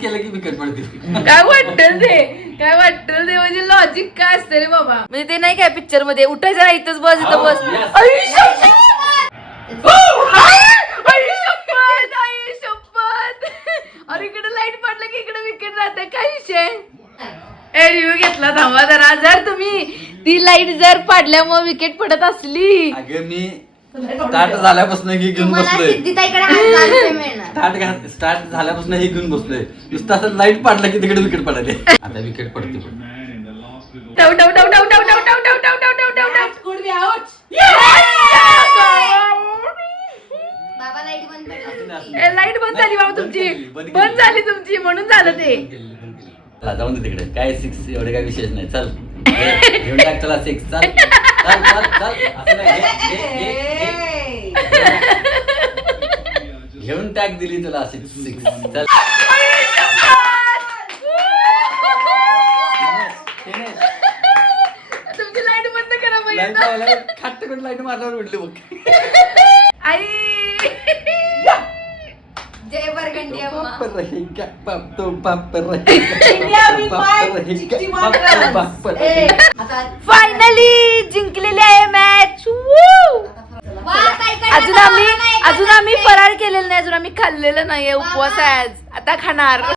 केलं की विकेट पडते. काय वाटतं ते म्हणजे लॉजिक काय असतं रे बाबा. म्हणजे ते नाही काय पिक्चर मध्ये उठायचं नाही इथंच बस इथं बस. अरे इकडे लाईट पडलं की इकडे विकेट राहते. काय विषय रिव्ह्यू घेतला थांबा जरा. जर तुम्ही ती लाईट जर पडल्यामुळे विकेट पडत असली. अगं मी स्टार्ट झाल्यापासून हे घेऊन बसलोय. स्टार्ट झाल्यापासून हे घेऊन बसलोय. नुसतं असं लाईट पडला की तिकडे विकेट पडायले. आता विकेट पडते. डाव डाव डाव डाव डाव डाव डाव डाव डाव डाव डाव डाव. Could be out. लाईट बंद झाली बाबा तुमची. बंद झाली तुमची म्हणून झालं ते. जाऊन दे तिकडे. काय 6 एवढे काय विशेष नाही. चल घेऊन टाक. चला 6 चल चल चल चल. असं नाही. घेऊन टाक दिली तुला 6 चल. तुमची लाईट बंद करा पाहिजे. खाट करून लाईट मारल्यावर उडली बघ. आई जय बरगंडी अम्मा. फायनली जिंकलेली आहे मॅच. अजून आम्ही फराळ केलेलं नाही. अजून आम्ही खाल्लेलं नाहीये. उपवास आहे आज. आता खाणार.